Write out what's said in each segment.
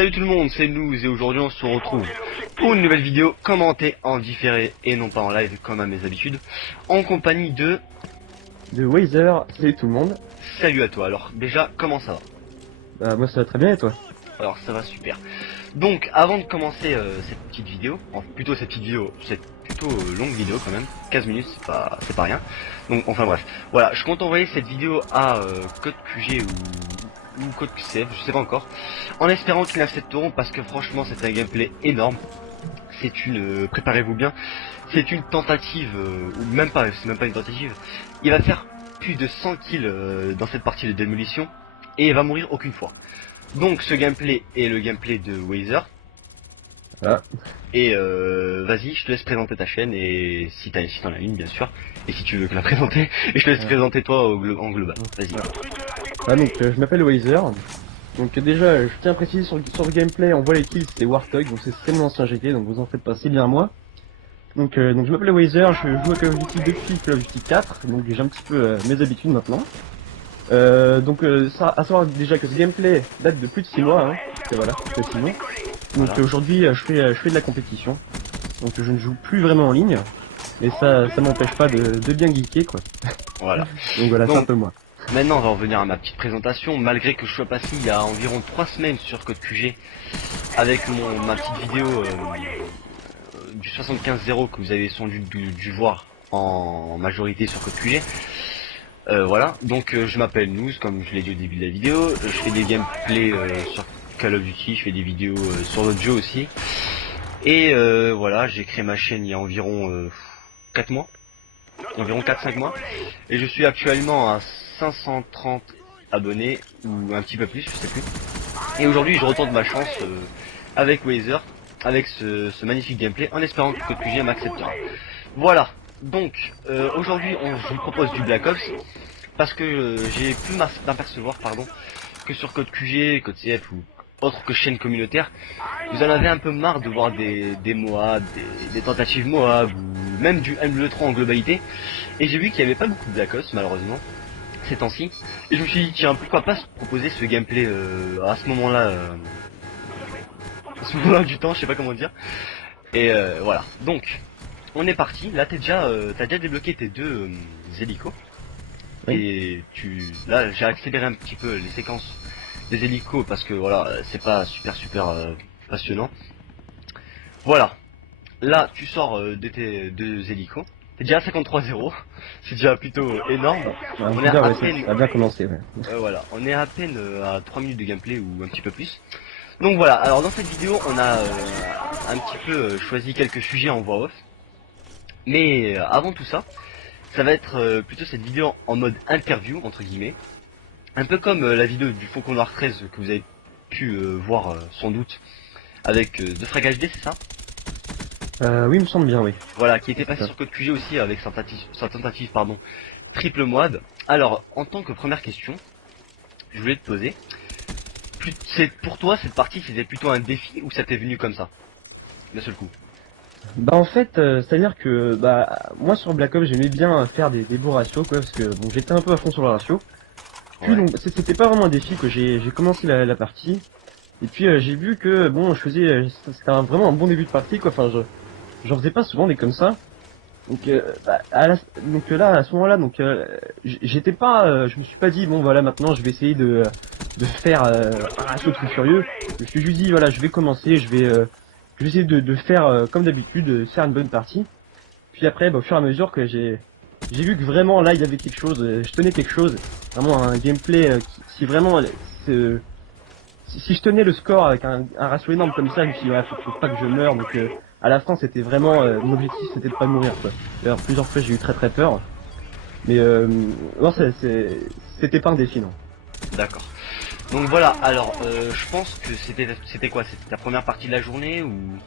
Salut tout le monde, c'est nous et aujourd'hui on se retrouve pour une nouvelle vidéo commentée en différé et non pas en live comme à mes habitudes, en compagnie de Wazer. Salut tout le monde. Salut à toi. Alors déjà, comment ça va? Moi ça va très bien et toi? Alors ça va super. Donc avant de commencer cette petite vidéo, plutôt cette petite vidéo, cette plutôt longue vidéo quand même, 15 minutes c'est pas rien. Donc enfin bref, voilà, je compte envoyer cette vidéo à Code QG ou Code QCF, je sais pas encore, en espérant qu'il accepteront parce que franchement c'est un gameplay énorme. C'est une, préparez-vous bien, c'est une tentative, ou même pas, c'est même pas une tentative. Il va faire plus de 100 kills dans cette partie de démolition et il va mourir aucune fois. Donc ce gameplay est le gameplay de Wazer. Ah. Et vas-y, je te laisse présenter ta chaîne et si t'en as une bien sûr, et si tu veux que la présenter, et je te laisse présenter toi en global. Vas-y. Donc je m'appelle Wazer. Donc déjà je tiens à préciser sur le gameplay, on voit les kills, c'est Warthog, donc c'est mon ancien GT, donc vous en faites pas, c'est bien moi. Donc je m'appelle Wazer, je joue à Call of Duty depuis Call of Duty 4, donc j'ai un petit peu mes habitudes maintenant. Ça, à savoir déjà que ce gameplay date de plus de 6 mois, hein. Et voilà, ça fait 6 mois. Donc Voilà. aujourd'hui je fais de la compétition, donc je ne joue plus vraiment en ligne, mais ça m'empêche pas de bien geeker quoi. Voilà. Donc voilà, c'est un Donc, peu moi. maintenant on va revenir à ma petite présentation, malgré que je sois passé il y a environ 3 semaines sur Code QG avec ma petite vidéo du 75-0 que vous avez sans doute dû voir en majorité sur Code QG. Voilà, donc je m'appelle Nouz, comme je l'ai dit au début de la vidéo, je fais des gameplays sur Call of Duty, je fais des vidéos sur d'autres jeux aussi. Et voilà, j'ai créé ma chaîne il y a environ 4 mois, environ 4-5 mois, et je suis actuellement à 530 abonnés, ou un petit peu plus, je sais plus. Et aujourd'hui je retente ma chance avec Wazer, avec ce magnifique gameplay, en espérant que Code QG m'acceptera. Voilà, donc aujourd'hui je vous propose du Black Ops, parce que j'ai pu m'apercevoir que sur Code QG, Code CF ou autre que chaîne communautaire, vous en avez un peu marre de voir des Moab, des tentatives Moab ou même du MW3 en globalité. Et j'ai vu qu'il n'y avait pas beaucoup de Black Ops malheureusement ces temps-ci. Et je me suis dit tiens, pourquoi pas se proposer ce gameplay à ce moment-là, du temps, je sais pas comment dire. Et voilà, donc on est parti. Là t'as déjà débloqué tes deux hélicos. Oui. Et là j'ai accéléré un petit peu les séquences des hélicos parce que voilà, c'est pas super passionnant. Voilà, là tu sors de tes deux hélicos. T'es déjà à 53-0, c'est déjà plutôt énorme. On est à peine, Ça a bien commencé, ouais. voilà, on est à peine à 3 minutes de gameplay ou un petit peu plus. Donc voilà, alors dans cette vidéo on a un petit peu choisi quelques sujets en voix off. Mais avant tout ça, ça va être plutôt cette vidéo en mode interview entre guillemets. Un peu comme la vidéo du Faucon Noir 13 que vous avez pu voir sans doute avec The Frag HD, c'est ça? Oui, il me semble bien, oui. Voilà, qui était passé Ça. sur Code QG aussi avec sa tentative triple moad. Alors, en tant que première question, je voulais te poser, c'est pour toi cette partie c'était plutôt un défi ou ça t'est venu comme ça, d'un seul coup? Bah en fait, c'est-à-dire que moi sur Black Ops j'aimais bien faire des beaux ratios quoi, parce que bon j'étais un peu à fond sur le ratio. Puis Ouais. donc c'était pas vraiment un défi que j'ai commencé la partie. Et puis j'ai vu que bon je faisais c'était vraiment un bon début de partie quoi. Enfin j'en faisais pas souvent des comme ça. Donc donc là à ce moment-là donc j'étais pas je me suis pas dit bon voilà maintenant je vais essayer de faire un ratio tout furieux. Je me suis juste dit voilà je vais commencer, je vais essayer de faire comme d'habitude, de faire une bonne partie. Puis après au fur et à mesure que j'ai vu que vraiment là il y avait quelque chose, je tenais quelque chose, vraiment un gameplay si vraiment si je tenais le score avec un ratio énorme comme ça, je me suis dit ouais, faut pas que je meure. Donc à la fin c'était vraiment mon objectif c'était de pas mourir quoi. D'ailleurs plusieurs fois j'ai eu très peur. Mais non c'était pas un défi non. D'accord. Donc voilà, alors je pense que c'était quoi? C'était ta première partie de la journée ou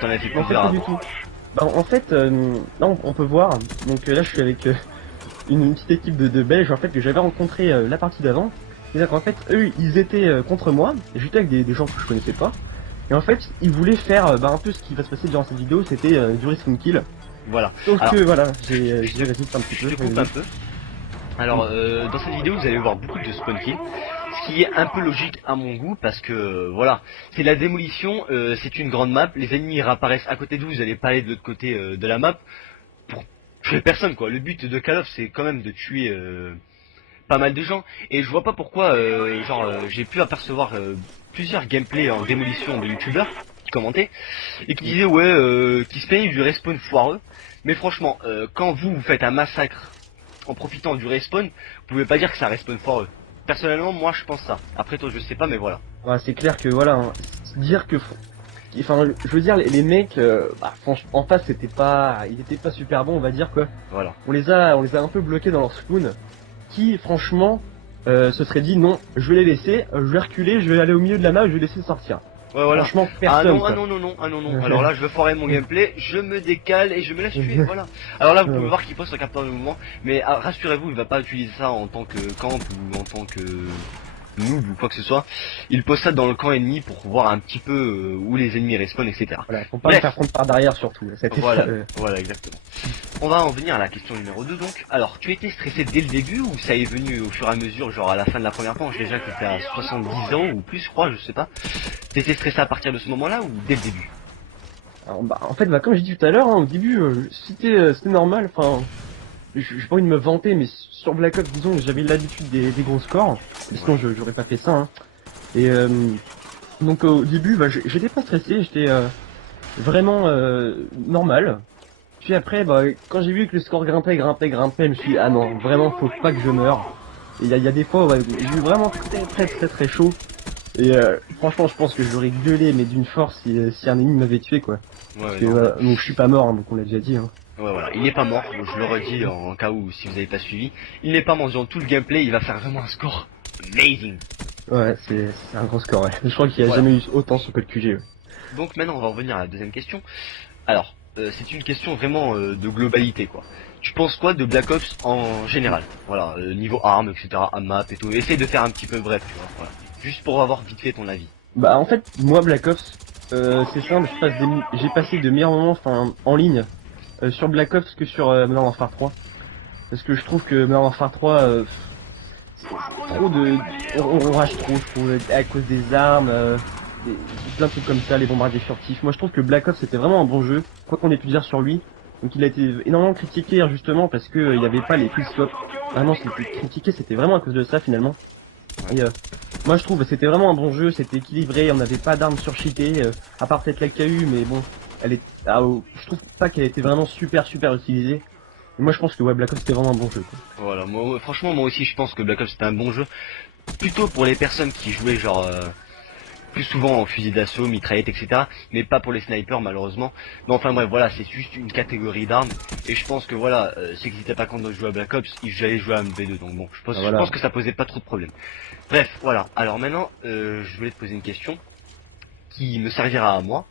t'en as fait Non plusieurs pas du avant? tout. Bah, en fait là on peut voir. Donc là je suis avec une petite équipe de Belges en fait que j'avais rencontré la partie d'avant. C'est-à-dire qu'en fait eux ils étaient contre moi, et j'étais avec des gens que je connaissais pas. Et en fait ils voulaient faire un peu ce qui va se passer durant cette vidéo, c'était du respawn kill. Voilà. Sauf Alors, que voilà, j'ai résisté un petit je peu. te coupe un peu. Alors dans cette vidéo vous allez voir beaucoup de spawn kills. Ce qui est un peu logique à mon goût parce que voilà, c'est la démolition, c'est une grande map, les ennemis réapparaissent à côté de vous, vous allez pas aller de l'autre côté de la map pour tuer personne quoi. Le but de Call of c'est quand même de tuer pas mal de gens et je vois pas pourquoi j'ai pu apercevoir plusieurs gameplays en démolition de youtubeurs qui commentaient et qui disaient ouais qui se plaignent du respawn foireux. Mais franchement, quand vous faites un massacre en profitant du respawn, vous pouvez pas dire que ça respawn foireux. Personnellement, moi je pense ça. Après toi, je sais pas, mais voilà. Ouais, c'est clair que voilà, hein, dire que, enfin, je veux dire, les mecs, bah, franchement, en face, ils étaient pas super bons, on va dire quoi. Voilà. On les a un peu bloqués dans leur spawn, qui, franchement, se serait dit non, je vais les laisser, je vais reculer, je vais aller au milieu de la map, je vais laisser sortir. Ouais, voilà. Franchement, Ah personne. non, ah Quoi. non, non, non, ah non, non. Alors là, je veux foirer mon gameplay, je me décale et je me laisse tuer, voilà. Alors là, vous pouvez voir qu'il pose un capteur de mouvement, mais rassurez-vous, il va pas utiliser ça en tant que camp ou en tant que noob ou quoi que ce soit. Il pose ça dans le camp ennemi pour voir un petit peu où les ennemis respawn, etc. Voilà, faut pas le faire prendre par derrière surtout. Voilà, voilà, exactement. On va en venir à la question numéro 2 donc. Alors, tu étais stressé dès le début ou ça est venu au fur et à mesure, genre à la fin de la première planche, déjà que t'étais à 70 ans ou plus, je crois, je sais pas. T'étais stressé à partir de ce moment-là ou dès le début? Alors, bah, en fait, bah, comme j'ai dit tout à l'heure, hein, au début, c'était normal. Enfin, j'ai pas envie de me vanter, mais sur Black Ops, disons que j'avais l'habitude des gros scores. Sinon, j'aurais pas fait ça. Hein. Et donc au début, bah, j'étais pas stressé, j'étais vraiment normal. Puis après, bah, quand j'ai vu que le score grimpait, je me suis dit, ah non, vraiment, faut pas que je meure. Et il y a des fois, ouais, j'ai eu vraiment très chaud. Et franchement, je pense que j'aurais gueulé, mais d'une force, si un ennemi m'avait tué, quoi. Ouais, Parce ouais, que, non. voilà, donc je suis pas mort, hein, donc on l'a déjà dit. Hein. Ouais, voilà. Il n'est pas mort, je le redis en cas où si vous n'avez pas suivi. Il n'est pas mort durant tout le gameplay, il va faire vraiment un score amazing. Ouais, c'est un gros score, ouais. Je crois qu'il y a Voilà. jamais eu autant sur Code QG. Ouais. Donc maintenant, on va revenir à la deuxième question. Alors, c'est une question vraiment de globalité, quoi. Tu penses quoi de Black Ops en général? Voilà, niveau armes, etc., à map et tout. Essaye de faire un petit peu bref, tu vois. Voilà. Juste pour avoir vite fait ton avis. Bah en fait, moi Black Ops, c'est simple, j'ai passé de meilleurs moments enfin, en ligne sur Black Ops que sur Modern Warfare 3. Parce que je trouve que Modern Warfare 3, trop de... On rage trop, je trouve, à cause des armes, des- plein de trucs comme ça, les bombardiers furtifs. Moi je trouve que Black Ops c'était vraiment un bon jeu, quoi qu'on ait pu dire sur lui. Donc il a été énormément critiqué justement parce que il n'y avait pas les quick swaps. Vraiment c'était critiqué, c'était vraiment à cause de ça finalement. Et moi je trouve que c'était vraiment un bon jeu, c'était équilibré, on n'avait pas d'armes surcheatées, à part peut-être la KU, mais bon, je trouve pas qu'elle était vraiment super utilisée. Et moi je pense que ouais, Black Ops c'était vraiment un bon jeu. Quoi. Voilà, moi, franchement, moi aussi, je pense que Black Ops c'était un bon jeu. Plutôt pour les personnes qui jouaient genre plus souvent en fusil d'assaut, mitraillette, etc. Mais pas pour les snipers malheureusement. Mais enfin bref, voilà, c'est juste une catégorie d'armes. Et je pense que voilà, ceux qui n'étaient pas contents de jouer à Black Ops, ils allaient jouer à MV2. Donc bon, je pense que ça posait pas trop de problèmes. Bref, voilà. Alors maintenant, je voulais te poser une question qui me servira à moi.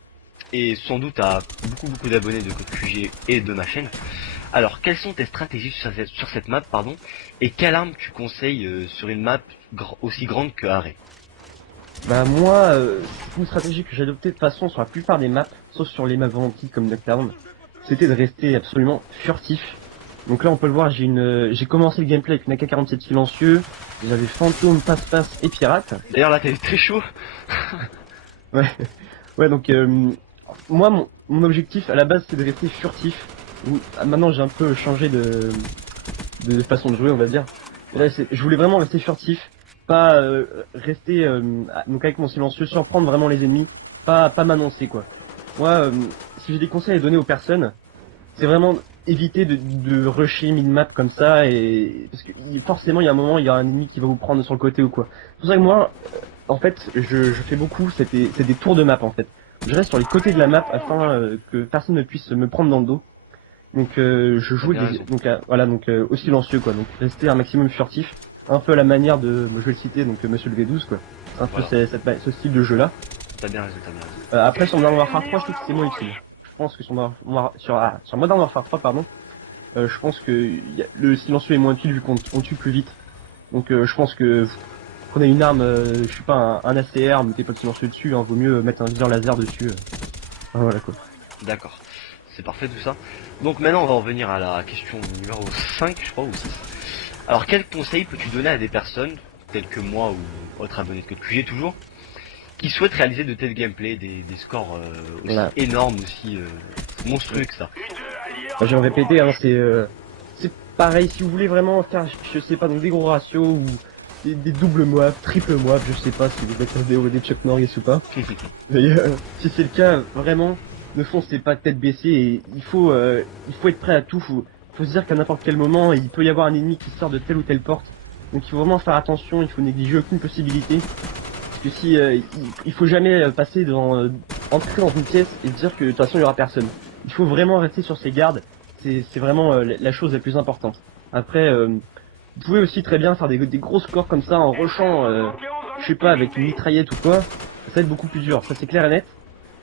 Et sans doute à beaucoup d'abonnés de Code QG et de ma chaîne. Alors, quelles sont tes stratégies sur cette map, pardon, et quelle arme tu conseilles sur une map aussi grande que Arrêt? Bah moi, c'est une stratégie que j'ai adoptée de toute façon sur la plupart des maps, sauf sur les maps antiques comme Knockdown, c'était de rester absolument furtif. Donc là on peut le voir, j'ai commencé le gameplay avec une AK-47 silencieux, j'avais fantôme, passe-passe et pirate. D'ailleurs là t'es très chaud. Ouais, ouais donc moi mon objectif à la base c'est de rester furtif. Maintenant j'ai un peu changé de façon de jouer on va dire. Et là je voulais vraiment rester furtif, pas rester donc avec mon silencieux, surprendre vraiment les ennemis, pas m'annoncer quoi. Moi si j'ai des conseils à donner aux personnes, c'est vraiment éviter de rusher mid-map comme ça et parce que forcément il y a un moment il y a un ennemi qui va vous prendre sur le côté ou quoi. C'est pour ça que moi en fait je fais beaucoup c'est des tours de map en fait. Je reste sur les côtés de la map afin que personne ne puisse me prendre dans le dos. Donc je joue voilà donc au silencieux quoi. Donc rester un maximum furtif, un peu à la manière de je vais le citer donc Monsieur le V12 quoi. C'est un peu ce style de jeu là. T'as bien raison, t'as bien raison. Après sur Modern Warfare 3 je trouve que c'est moins utile. Je pense que sur Modern Warfare 3 pardon, je pense que le silencieux est moins utile vu qu'on tue plus vite. Donc je pense que prenez une arme, je suis pas un ACR, mettez pas de silencieux dessus, hein, vaut mieux mettre un viseur laser dessus. Voilà quoi. D'accord, c'est parfait tout ça. Donc maintenant on va revenir à la question numéro 5 je crois ou 6. Alors quel conseil peux-tu donner à des personnes tels que moi ou autres abonnés de Code QG toujours, qui souhaitent réaliser de tels gameplays, des scores aussi Voilà. énormes, aussi monstrueux que ça. Bah, je vais me répéter, hein, c'est pareil, si vous voulez vraiment faire, je sais pas, donc des gros ratios ou des doubles moaves, triple moaves, je sais pas si vous êtes des Chuck Norris ou pas. Mais si c'est le cas, vraiment, ne foncez pas tête baissée et il faut être prêt à tout. Faut se dire qu'à n'importe quel moment, il peut y avoir un ennemi qui sort de telle ou telle porte. Donc il faut vraiment faire attention, il faut négliger aucune possibilité. Parce que si il faut jamais passer entrer dans une pièce et se dire que de toute façon il y aura personne. Il faut vraiment rester sur ses gardes. C'est vraiment la chose la plus importante. Après, vous pouvez aussi très bien faire des gros scores comme ça en rushant, je sais pas, avec une mitraillette ou quoi. Ça va être beaucoup plus dur, ça c'est clair et net.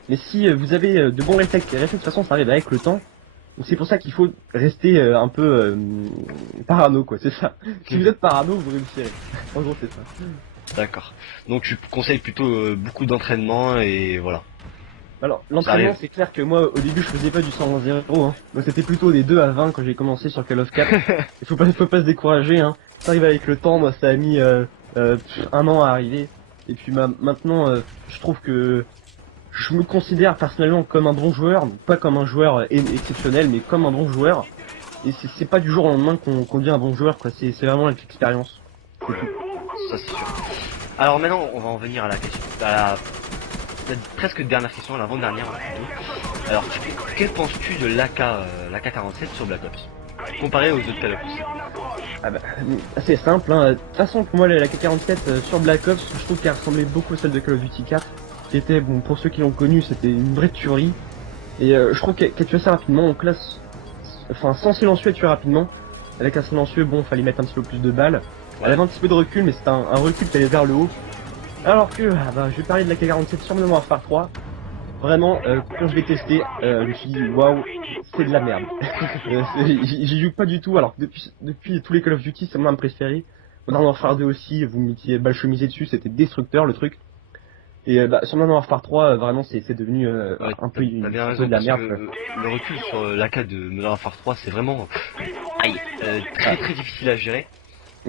Mais si vous avez de bons réflexes, les réflexes de toute façon ça arrive avec le temps. Donc c'est pour ça qu'il faut rester un peu parano quoi, c'est ça. Si vous êtes parano, vous réussirez. En gros c'est ça. D'accord. Donc tu conseilles plutôt beaucoup d'entraînement et voilà. Alors Ça l'entraînement arrive. c'est clair que moi au début je faisais pas du 100-0 hein. Moi c'était plutôt des 2 à 20 quand j'ai commencé sur Call of 4. Faut pas se décourager hein. Ça arrive avec le temps, moi ça a mis 1 an à arriver. Et puis maintenant je trouve que je me considère personnellement comme un bon joueur, pas comme un joueur exceptionnel, mais comme un bon joueur. Et c'est pas du jour au lendemain qu'on devient un bon joueur, quoi. C'est vraiment avec l'expérience. C'est tout. Ça c'est sûr. Alors maintenant on va en venir à la question, la presque dernière question, l'avant-dernière. Alors que penses-tu de l'AK-47 sur Black Ops comparé aux autres Call of Duty? Ah bah, c'est simple, hein. De toute façon, pour moi, la K-47 sur Black Ops, je trouve qu'elle ressemblait beaucoup à celle de Call of Duty 4. Qui était, bon, pour ceux qui l'ont connue, c'était une vraie tuerie. Et je trouve qu'elle tue assez rapidement. On classe, enfin, sans silencieux, elle tue rapidement. Avec un silencieux, bon, fallait mettre un petit peu plus de balles. Elle avait un petit peu de recul, mais c'était un recul qui allait vers le haut. Alors que, ah bah, je vais parler de la K-47 sur Modern Warfare 3. Vraiment, quand je l'ai testé, je me suis dit, waouh, c'est de la merde. J'y joue pas du tout, alors que depuis tous les Call of Duty, c'est mon arme préférée. Modern Warfare 2 aussi, vous m'étiez balle chemisé dessus, c'était destructeur le truc. Et bah, sur Modern Warfare 3, vraiment, c'est devenu Ouais, un peu t'as bien un peu raison de la parce que merde, quoi. le recul sur l'AK de Modern Warfare 3 c'est vraiment aïe, très difficile à gérer.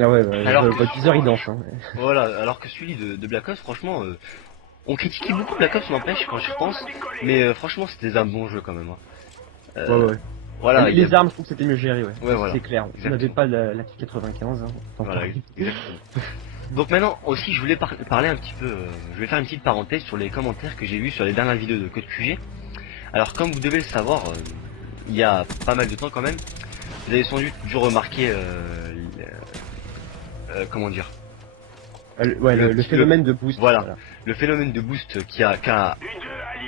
Ah ouais, Alors que votre teaser il danse, hein. voilà, alors que celui de Black Ops, franchement, on critiquait beaucoup Black Ops, n'empêche quand j'y repense, mais franchement c'était un bon jeu quand même. Hein. Ouais, ouais. Voilà, il y a... Les armes, je trouve que c'était mieux géré, ouais. Ouais, voilà. C'est clair. On n'avait Exactement. pas la petite 95, hein. Voilà, exactement. Donc maintenant aussi je voulais parler un petit peu, je vais faire une petite parenthèse sur les commentaires que j'ai vus sur les dernières vidéos de Code QG. Alors comme vous devez le savoir, il y a pas mal de temps quand même, vous avez sans doute dû remarquer, comment dire, Ouais, le phénomène de boost. voilà, le phénomène de boost qui a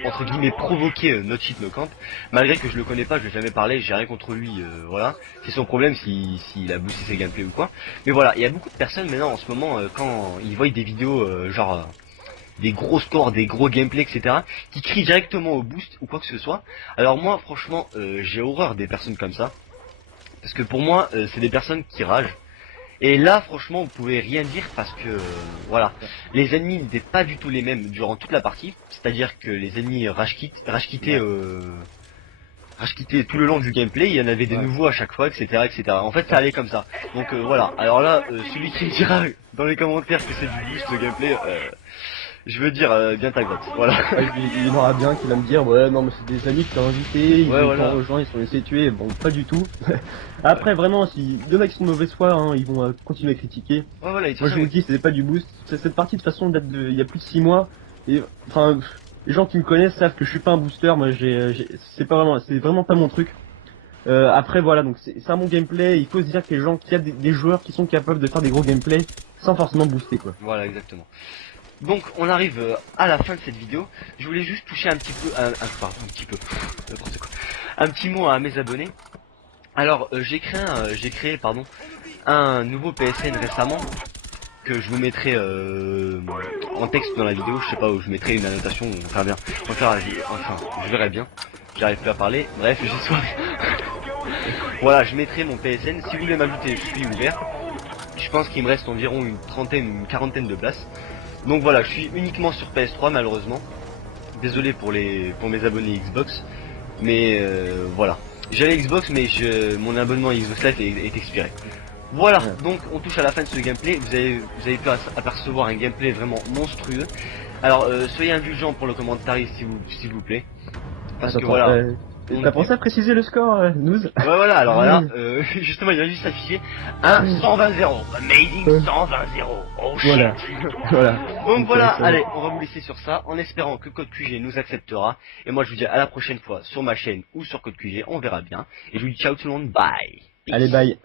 entre guillemets provoqué No Cheat No Camp. Malgré que je le connais pas, je lui ai jamais parlé, j'ai rien contre lui, voilà. C'est son problème s'il a boosté ses gameplays ou quoi. Mais voilà, il y a beaucoup de personnes maintenant en ce moment quand ils voient des vidéos genre des gros scores, des gros gameplays, etc. qui crient directement au boost ou quoi que ce soit. Alors moi franchement j'ai horreur des personnes comme ça. Parce que pour moi c'est des personnes qui ragent. Et là, franchement, vous pouvez rien dire parce que, voilà, les ennemis n'étaient pas du tout les mêmes durant toute la partie. C'est-à-dire que les ennemis rage-quittaient tout le long du gameplay. Il y en avait des nouveaux à chaque fois, etc., etc. En fait, ça allait comme ça. Donc voilà. Alors là, celui qui me dira dans les commentaires que c'est du boost le gameplay, je veux dire bien ta grotte. Voilà. Il y en aura bien qui va me dire, ouais, non, mais c'est des amis qui t'ont invité, ils Ouais, ont voilà. rejoint, ils sont laissés tuer. Bon, pas du tout. Après, vraiment, s'il y en a qui sont de mauvaise foi, hein, ils vont continuer à critiquer. Ouais, voilà. Et de toute Moi, je façon, vous le dis, c'était pas du boost. Cette partie, de toute façon, date il y a plus de 6 mois. Et, enfin, les gens qui me connaissent savent que je suis pas un booster. Moi, c'est vraiment pas mon truc. Après, voilà, donc c'est un bon gameplay. Il faut se dire qu'il y a des joueurs qui sont capables de faire des gros gameplays sans forcément booster, quoi. voilà, exactement. Donc on arrive à la fin de cette vidéo. Je voulais juste toucher un petit peu, pardon, un petit peu, n'importe quoi, un petit mot à mes abonnés. Alors j'ai créé pardon un nouveau PSN récemment que je vous mettrai en texte dans la vidéo. Je sais pas où je mettrai une annotation. Enfin bien, enfin je verrai bien. J'arrive plus à parler. Bref, j'ai soif. Voilà, je mettrai mon PSN. Si vous voulez m'ajouter, je suis ouvert. Je pense qu'il me reste environ une trentaine, une quarantaine de places. Donc voilà, je suis uniquement sur PS3 malheureusement. Désolé pour mes abonnés Xbox, mais voilà. J'avais Xbox mais mon abonnement Xbox Live est expiré. Voilà, Ouais. donc on touche à la fin de ce gameplay. Vous avez pu apercevoir un gameplay vraiment monstrueux. Alors soyez indulgents pour le commentaire s'il vous plaît. Parce que Attends, voilà, on t'as était... pensé à préciser le score, Nouz? Ouais voilà, alors là, justement il va juste afficher un 120-0. Amazing 120-0. Oh shit. Voilà, voilà. Donc voilà, Intéressant. allez, on va vous laisser sur ça, en espérant que Code QG nous acceptera. Et moi je vous dis à la prochaine fois sur ma chaîne ou sur Code QG, on verra bien. Et je vous dis ciao tout le monde, bye. Allez, Peace. bye.